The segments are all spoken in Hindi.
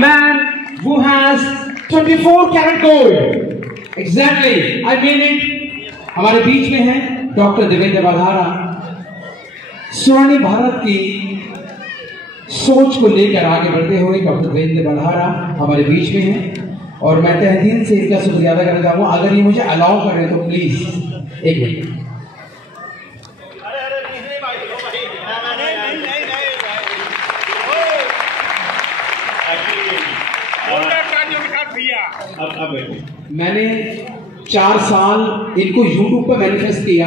man who has 24 karat gold. Exactly, I mean it. हमारे बीच में है डॉक्टर देवेंद्र बलहारा। स्वर्णिम भारत की सोच को लेकर आगे बढ़ते हुए डॉक्टर देवेंद्र बलहारा हमारे बीच में है और मैं तहे दिल से इनका शुक्रिया अदा करना चाहूँगा। अगर ये मुझे अलाउ करें तो प्लीज एक मिनट। मैंने 4 साल इनको YouTube पर मैनिफेस्ट किया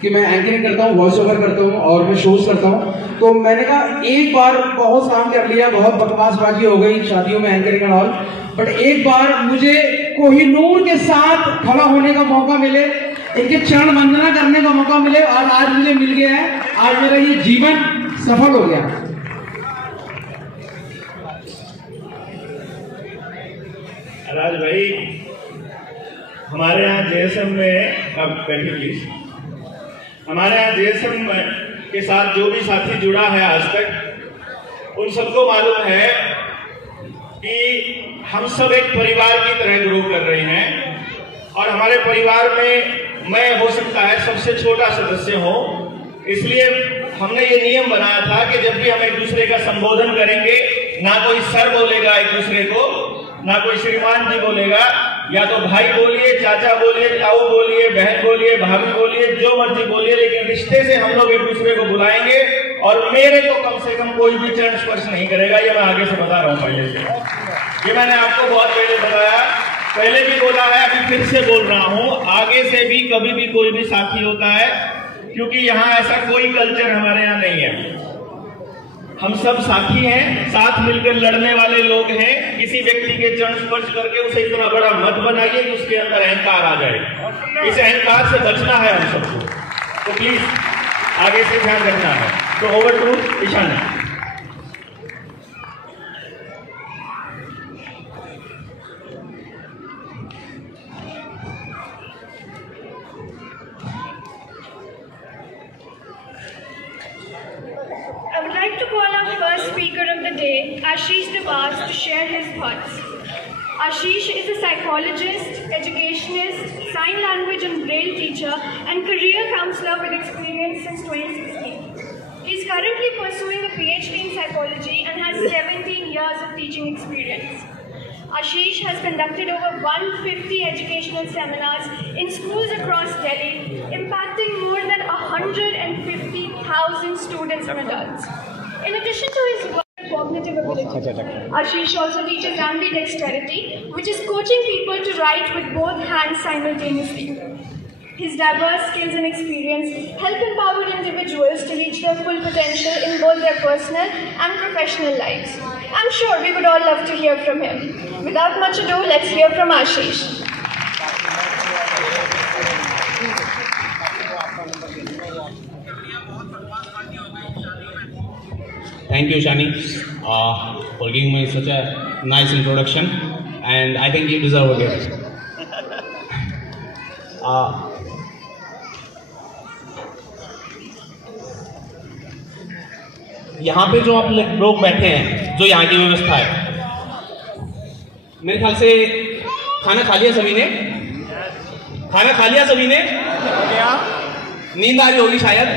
कि मैं एंकरिंग करता हूँ, वॉइस ओवर करता हूँ और मैं शोज करता हूँ। तो मैंने कहा एक बार बहुत काम कर लिया, बहुत बकवासबाजी हो गई शादियों में एंकरिंग एंड ऑल, बट एक बार मुझे कोहिनूर के साथ खड़ा होने का मौका मिले, इनके चरण वंदना करने का मौका मिले और आज मुझे मिल गया है। आज मेरा ये जीवन सफल हो गया। राज भाई, हमारे यहाँ जेएसएम में, अब बैठिए प्लीज, हमारे यहाँ जेएसएम के साथ जो भी साथी जुड़ा है आज तक, उन सबको मालूम है कि हम सब एक परिवार की तरह ग्रो कर रहे हैं और हमारे परिवार में मैं हो सकता है सबसे छोटा सदस्य हूँ। इसलिए हमने ये नियम बनाया था कि जब भी हम एक दूसरे का संबोधन करेंगे, ना कोई सर बोलेगा एक दूसरे को, ना कोई श्रीमान जी बोलेगा, या तो भाई बोलिए, चाचा बोलिए, ताऊ बोलिए, बहन बोलिए, भाभी बोलिए, जो मर्जी बोलिए, लेकिन रिश्ते से हम लोग एक दूसरे को बुलाएंगे और मेरे तो कम से कम कोई भी चरण स्पर्श नहीं करेगा। ये मैं आगे से बता रहा हूँ पहले से। ये मैंने आपको बहुत पहले बताया, पहले भी बोला है, अभी फिर से बोल रहा हूँ, आगे से भी कभी भी कोई भी साथी होता है, क्योंकि यहाँ ऐसा कोई कल्चर हमारे यहाँ नहीं है। हम सब साथी हैं, साथ मिलकर लड़ने वाले लोग हैं। किसी व्यक्ति के चरण स्पर्श करके उसे इतना बड़ा मत बनाइए कि उसके अंदर अहंकार आ जाए। इस अहंकार से बचना है हम सबको, तो प्लीज आगे से ध्यान रखना है। तो over to Ishan. I would like to call our first speaker of the day, Ashish Devas, to share his thoughts. Ashish is a psychologist, educationist, sign language and braille teacher, and career counselor with experience since 2016. He is currently pursuing a PhD in psychology and has 17 years of teaching experience. Ashish has conducted over 150 educational seminars in schools across Delhi, impacting more than 150,000 students and adults. In addition to his work in cognitive ability, Ashish also teaches ambidexterity, which is coaching people to write with both hands simultaneously. His diverse skills and experience help empower individuals to reach their full potential in both their personal and professional lives. I'm sure we would all love to hear from him. Without much ado, let's hear from Ashish. Thank you, Shani, for giving me such a nice introduction, and I think you deserve a gift. यहाँ पे जो आप लोग बैठे हैं, जो यहाँ की व्यवस्था है, मेरे ख्याल से खाना खा लिया सभी ने? खाना खा लिया सभी ने? नींद आ रही होगी शायद।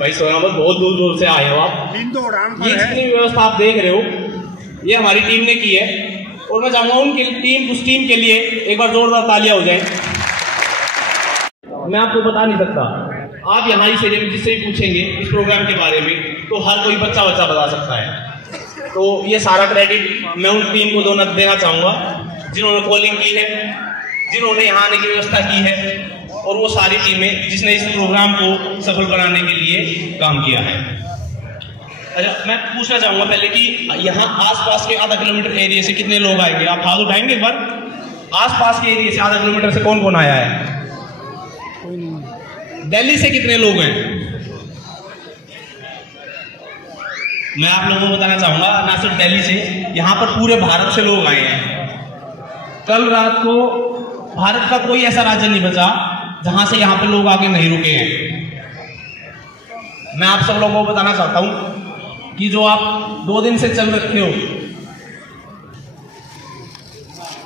भाई सोनामत बहुत दूर दूर से आए हो आप। ये जितनी व्यवस्था आप देख रहे हो, ये हमारी टीम ने की है और मैं चाहूंगा उस टीम के लिए एक बार जोरदार तालियां हो जाए। मैं आपको बता नहीं सकता, आप यहाँ इस एरिया में जिससे भी पूछेंगे इस प्रोग्राम के बारे में तो हर कोई बच्चा बता सकता है। तो ये सारा क्रेडिट मैं उन टीम को देना चाहूँगा जिन्होंने कॉलिंग की है, जिन्होंने यहाँ आने की व्यवस्था की है, और वो सारी टीमें जिसने इस प्रोग्राम को सफल बनाने के लिए काम किया है। अच्छा, मैं पूछना चाहूँगा पहले कि यहाँ आसपास के आधा किलोमीटर एरिया से कितने लोग आएंगे? आप हाथ उठाएंगे एक बार। आसपास के एरिया से आधा किलोमीटर से कौन कौन आया है? दिल्ली से कितने लोग हैं? मैं आप लोगों को बताना चाहूंगा, ना सिर्फ दिल्ली से, यहाँ पर पूरे भारत से लोग आए हैं। कल रात को भारत का कोई ऐसा राज्य नहीं बचा जहां से यहाँ पे लोग आके नहीं रुके हैं। मैं आप सब लोगों को बताना चाहता हूँ कि जो आप 2 दिन से चल रखे हो,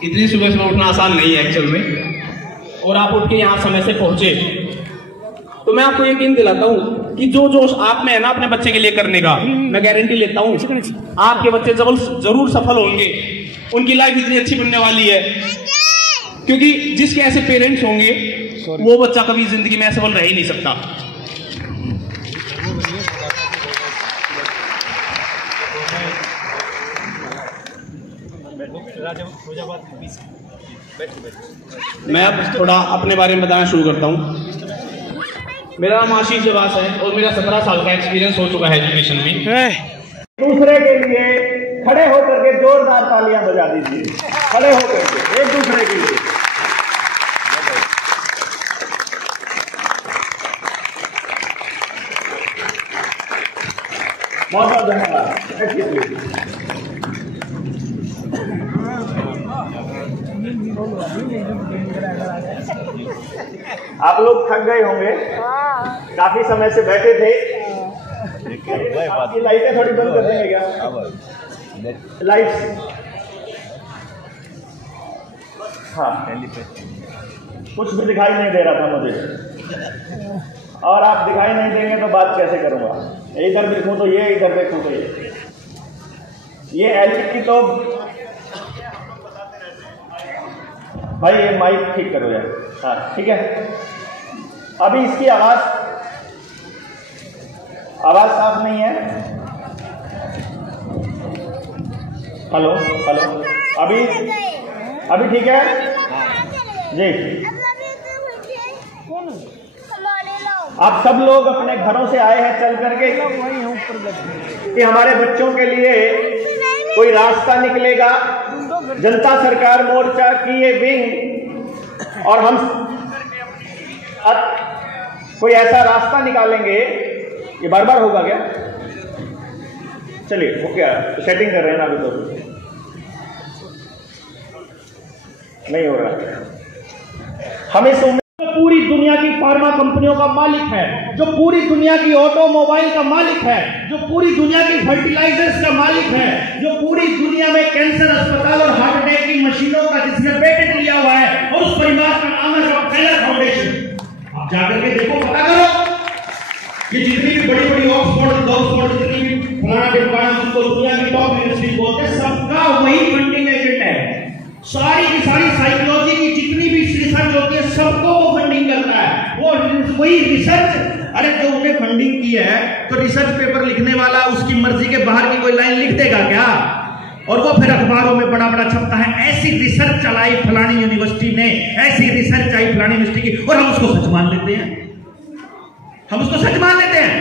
इतनी सुबह उठना आसान नहीं है एक्चुअल में, और आप उठ के यहाँ समय से पहुंचे, तो मैं आपको यकीन दिलाता हूँ कि जो जोश आप में है ना अपने बच्चे के लिए करने का, मैं गारंटी लेता हूँ आपके बच्चे जरूर सफल होंगे, उनकी लाइफ इतनी अच्छी बनने वाली है। क्योंकि जिसके ऐसे पेरेंट्स होंगे वो बच्चा कभी जिंदगी में असफल रह ही नहीं सकता। मैं अब थोड़ा अपने बारे में बताना शुरू करता हूँ। मेरा नाम आशीष अब्बास है और मेरा 17 साल का एक्सपीरियंस हो चुका है एजुकेशन में। दूसरे के लिए खड़े होकर के जोरदार तालियां बजा दीजिए, खड़े होकर के एक दूसरे के लिए। बहुत बहुत धन्यवाद। आप लोग थक गए होंगे, काफी समय से बैठे थे। आपकी लाइटें थोड़ी बंद कर देंगे क्या? लाइट्स, हाँ, कुछ भी दिखाई नहीं दे रहा था मुझे, और आप दिखाई नहीं देंगे तो बात कैसे करूँगा? इधर देखूँ तो ये, इधर देखूँ तो ये एलईडी की तो भाई ये माइक ठीक करो यार। हाँ ठीक है, अभी इसकी आवाज साफ नहीं है। हेलो हेलो, अभी ठीक है जी। आप सब लोग अपने घरों से आए हैं चल करके कि हमारे बच्चों के लिए कोई रास्ता निकलेगा। जनता सरकार मोर्चा की ये विंग और हम कोई ऐसा रास्ता निकालेंगे। ये बार बार होगा क्या? चलिए वो क्या सेटिंग कर रहे हैं ना, अभी तो नहीं हो रहा। हम इस पूरी दुनिया की फार्मा कंपनियों का मालिक है, जो पूरी दुनिया की ऑटोमोबाइल का मालिक है, जो पूरी दुनिया की फर्टिलाइजर्स का मालिक है, जो पूरी दुनिया में कैंसर अस्पताल और हार्ट अटैक की मशीनों का जिसने पेटेंट लिया हुआ है, और उस परिवार का नाम है रॉकफेलर फाउंडेशन। आप जाकर के देखो, पता करो, ये जितनी भी बड़ी बड़ी ऑक्सफोर्ड जितनी भी फलाना डिपार्टमेंट जिसको दुनिया की टॉप यूनिवर्सिटी बोलते हैं, सबका वही फंडिंग एजेंट है। सारी की सारी साइकोलॉजी की जितनी भी रिसर्च होती है, सबको वो फंडिंग करता है। वो वही रिसर्च, अरे जो उन्हें फंडिंग की है तो रिसर्च पेपर लिखने वाला उसकी मर्जी के बाहर की कोई लाइन लिख देगा क्या? और वो फिर अखबारों में बड़ा बड़ा छपता है, ऐसी रिसर्च चलाई फलानी यूनिवर्सिटी ने, ऐसी रिसर्च आई फलानी यूनिवर्सिटी की, और हम उसको सच मान लेते हैं। हम उसको सच मान लेते हैं।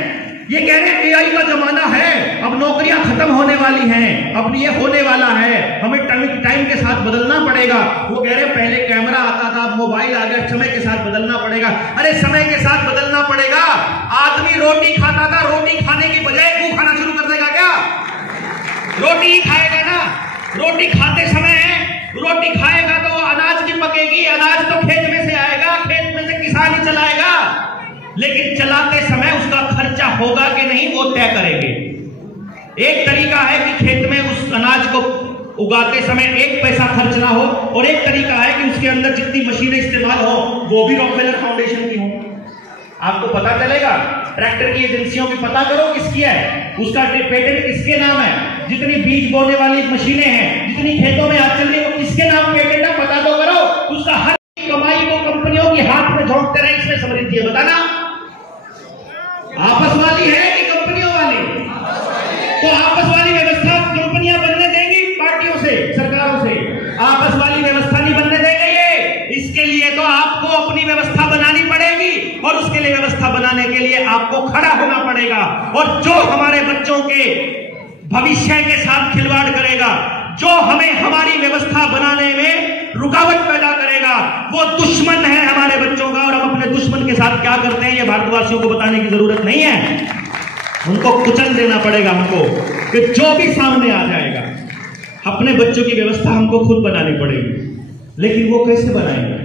ये कह रहे हैं एआई का जमाना है, अब नौकरियां खत्म होने वाली हैं, अब ये होने वाला है, हमें टाइम के साथ बदलना पड़ेगा। वो कह रहे हैं पहले कैमरा आता था, मोबाइल आ गया, समय के साथ बदलना पड़ेगा। अरे समय के साथ बदलना पड़ेगा। आदमी रोटी खाता था, रोटी खाने की बजाय गू खाना शुरू कर देगा क्या? रोटी ही खाएगा ना। रोटी खाते समय रोटी खाएगा तो अनाज की पकेगी, अनाज तो खेत में से आएगा, खेत में से किसान ही चलाएगा, लेकिन चलाते समय उसका खर्चा होगा कि नहीं वो तय करेंगे। एक तरीका है कि खेत में उस अनाज को उगाते समय 1 पैसा खर्च ना हो, और एक तरीका है कि उसके अंदर जितनी मशीनें इस्तेमाल हो वो भी रॉकफेलर फाउंडेशन की हो। आपको पता चलेगा, ट्रैक्टर की एजेंसियों की पता करो किसकी है, उसका पेटेंट किसके नाम है, जितनी बीज बोने वाली मशीनें हैं, जितनी खेतों में आज चल रही है वो किसके नाम पेटेंट है, पता तो करो। उसका हर कमाई को कंपनियों के हाथ में झोंकते रहे, इसमें समृद्धि है। बताना आपस वाली है कि कंपनियों वाली? तो आपस वाली व्यवस्था कंपनियां बनने देंगी पार्टियों से, सरकारों से? आपस वाली व्यवस्था नहीं बनने देंगे ये। इसके लिए तो आपको अपनी व्यवस्था बनानी पड़ेगी, और उसके लिए व्यवस्था बनाने के लिए आपको खड़ा होना पड़ेगा। और जो हमारे बच्चों के भविष्य के साथ खिलवाड़ करेगा, जो हमें हमारी व्यवस्था बनाने में रुकावट पैदा करेगा, वो दुश्मन है हमारे बच्चों का। और हम अपने दुश्मन के साथ क्या करते हैं ये भारतवासियों को बताने की जरूरत नहीं है। उनको कुचल देना पड़ेगा हमको, कि जो भी सामने आ जाएगा, अपने बच्चों की व्यवस्था हमको खुद बनानी पड़ेगी। लेकिन वो कैसे बनाएंगे?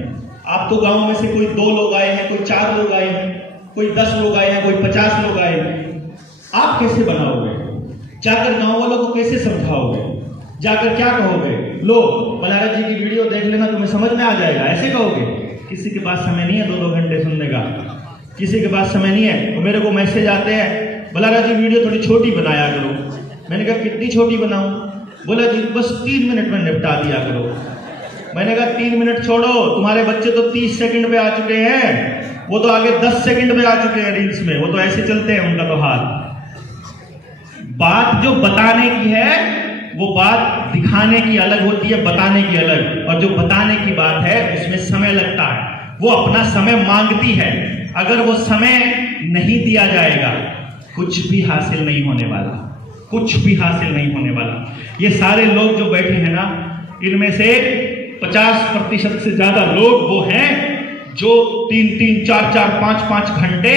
आप तो गांव में से कोई 2 लोग आए हैं, कोई 4 लोग आए हैं, कोई 10 लोग आए हैं, कोई 50 लोग आए हैं। आप कैसे बनाओगे? जाकर गांव वालों को कैसे समझाओगे? जाकर क्या कहोगे? लो बलाराज जी की वीडियो देख लेना, तुम्हें समझ में आ जाएगा, ऐसे कहोगे? किसी के पास समय नहीं है 2-2 घंटे सुनने का, किसी के पास समय नहीं है। तो मेरे को मैसेज आते हैं, बलाराज जी वीडियो थोड़ी छोटी बनाया करो। मैंने कहा कितनी छोटी बनाऊं? बोला जी बस 3 मिनट में निपटा दिया करो। मैंने कहा 3 मिनट छोड़ो, तुम्हारे बच्चे तो 30 सेकंड पे आ चुके हैं, वो तो आगे 10 सेकंड पे आ चुके हैं रील्स में, वो तो ऐसे चलते हैं उनका तो हाल। बात जो बताने की है वो बात दिखाने की अलग होती है, बताने की अलग। और जो बताने की बात है उसमें समय लगता है, वो अपना समय मांगती है। अगर वो समय नहीं दिया जाएगा कुछ भी हासिल नहीं होने वाला, कुछ भी हासिल नहीं होने वाला। ये सारे लोग जो बैठे हैं ना, इनमें से 50% से ज्यादा लोग वो हैं जो 3-3, 4-4, 5-5 घंटे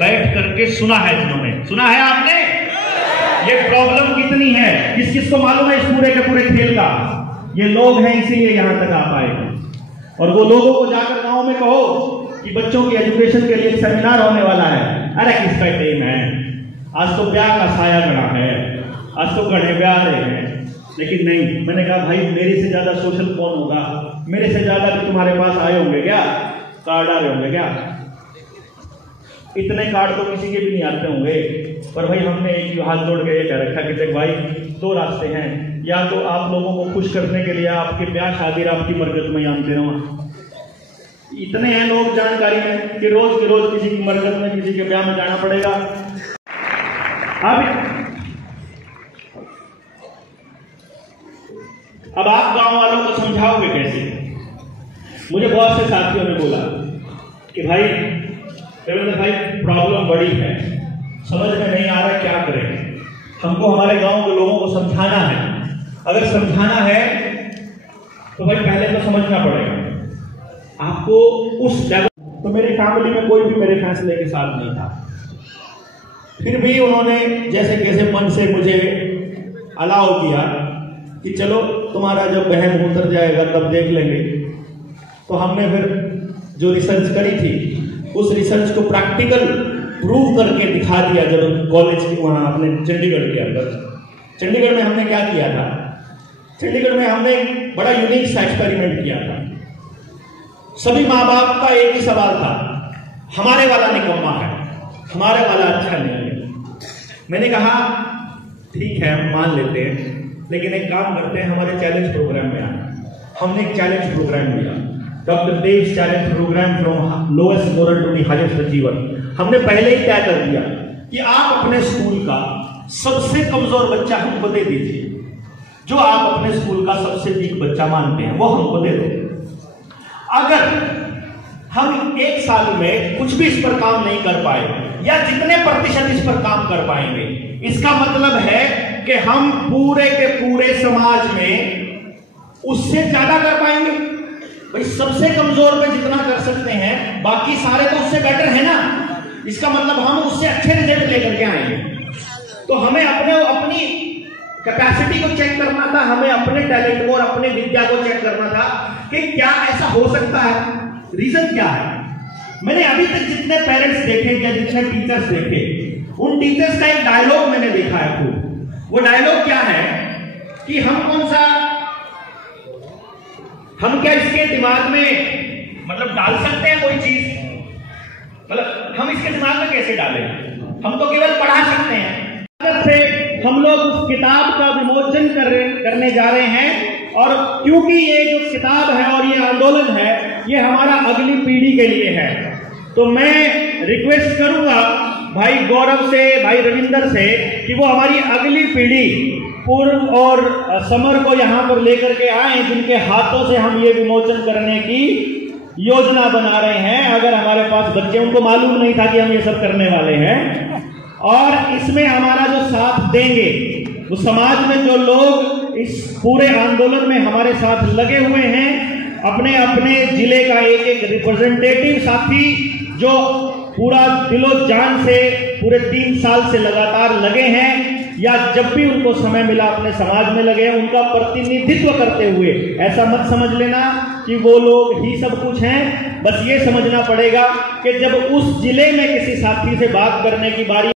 बैठ करके सुना है, जिन्होंने सुना है। आपने ये प्रॉब्लम कितनी है, किस किस को मालूम है इस पूरे के पूरे खेल का? ये लोग हैं, इसीलिए यहां तक आ पाए। और वो लोगों को जाकर गांव में कहो कि बच्चों की एजुकेशन के लिए एक सेमिनार होने वाला है, अरे किसका टाइम है, आज तो ब्याह का साया गड़ा है, आज तो गड़े ब्याह रहे हैं। लेकिन नहीं, मैंने कहा भाई मेरे से ज्यादा सोशल कौन होगा, मेरे से ज्यादा तुम्हारे पास आए होंगे क्या, कार्ड आ रहे होंगे क्या? इतने कार्ड तो किसी के भी नहीं आते होंगे। पर भाई हमने एक ही हाथ जोड़ के ये कह रखा कि देख भाई 2 रास्ते हैं, या तो आप लोगों को खुश करने के लिए आपके ब्याह शादी आपकी मरकत में आनते रहो। इतने हैं लोग जानकारी में कि रोज के रोज किसी की मरकत में, किसी के ब्याह में जाना पड़ेगा। अब आप गांव वालों को समझाओगे कैसे? मुझे बहुत से साथियों ने बोला कि भाई रविंद्र भाई प्रॉब्लम बड़ी है, समझ में नहीं आ रहा क्या करें, हमको हमारे गांव के लोगों को समझाना है। अगर समझाना है तो भाई पहले तो समझना पड़ेगा आपको उस लेवल। तो मेरी फैमिली में कोई भी मेरे फैसले के साथ नहीं था, फिर भी उन्होंने जैसे कैसे मन से मुझे अलाउ किया कि चलो तुम्हारा जब बहन उतर जाएगा तब देख लेंगे। तो हमने फिर जो रिसर्च करी थी उस रिसर्च को प्रैक्टिकल प्रूव करके दिखा दिया। जब कॉलेज की वहाँ अपने चंडीगढ़ के अंदर, चंडीगढ़ में हमने क्या किया था, चंडीगढ़ में हमने एक बड़ा यूनिक सा एक्सपेरिमेंट किया था। सभी माँ बाप का एक ही सवाल था, हमारे वाला निकम्मा है, हमारे वाला अच्छा नहीं है। मैंने कहा ठीक है हम मान लेते हैं, लेकिन एक काम करते हैं, हमारे चैलेंज प्रोग्राम में आए। हमने एक चैलेंज प्रोग्राम दिया, doctor Dev challenge program from lowest moral to the highest achiever. हमने पहले ही तय कर दिया कि आप अपने स्कूल का सबसे कमजोर बच्चा हमको दे दीजिए, जो आप अपने स्कूल का सबसे वीक बच्चा मानते हैं वो हमको दे दो। अगर हम 1 साल में कुछ भी इस पर काम नहीं कर पाए, या जितने प्रतिशत इस पर काम कर पाएंगे, इसका मतलब है कि हम पूरे के पूरे समाज में उससे ज्यादा कर पाएंगे। भाई सबसे कमजोर पे जितना कर सकते हैं, बाकी सारे तो उससे बेटर है ना, इसका मतलब हम उससे अच्छे रिजल्ट लेकर के आएंगे। तो हमें अपनी कैपेसिटी को चेक करना था, हमें अपने टैलेंट को और अपने विद्या को चेक करना था कि क्या ऐसा हो सकता है, रीजन क्या है। मैंने अभी तक जितने पेरेंट्स देखे या जितने टीचर्स देखे, उन टीचर्स का एक डायलॉग मैंने देखा है खूब। वो डायलॉग क्या है कि हम क्या इसके दिमाग में मतलब डाल सकते हैं कोई चीज, मतलब हम इसके दिमाग में कैसे डालें, हम तो केवल पढ़ा सकते हैं। से हम लोग उस किताब का विमोचन करने जा रहे हैं, और क्योंकि ये जो किताब है और ये आंदोलन है ये हमारा अगली पीढ़ी के लिए है, तो मैं रिक्वेस्ट करूंगा भाई गौरव से, भाई रविंदर से कि वो हमारी अगली पीढ़ी पूर्व और समर को यहाँ पर लेकर के आए, जिनके हाथों से हम ये विमोचन करने की योजना बना रहे हैं। अगर हमारे पास बच्चे, उनको मालूम नहीं था कि हम ये सब करने वाले हैं, और इसमें हमारा जो साथ देंगे, वो समाज में जो लोग इस पूरे आंदोलन में हमारे साथ लगे हुए हैं, अपने अपने जिले का एक एक रिप्रेजेंटेटिव साथी जो पूरा दिलो जान से पूरे 3 साल से लगातार लगे हैं, या जब भी उनको समय मिला अपने समाज में लगे हैं, उनका प्रतिनिधित्व करते हुए, ऐसा मत समझ लेना कि वो लोग ही सब कुछ हैं। बस ये समझना पड़ेगा कि जब उस जिले में किसी साथी से बात करने की बारी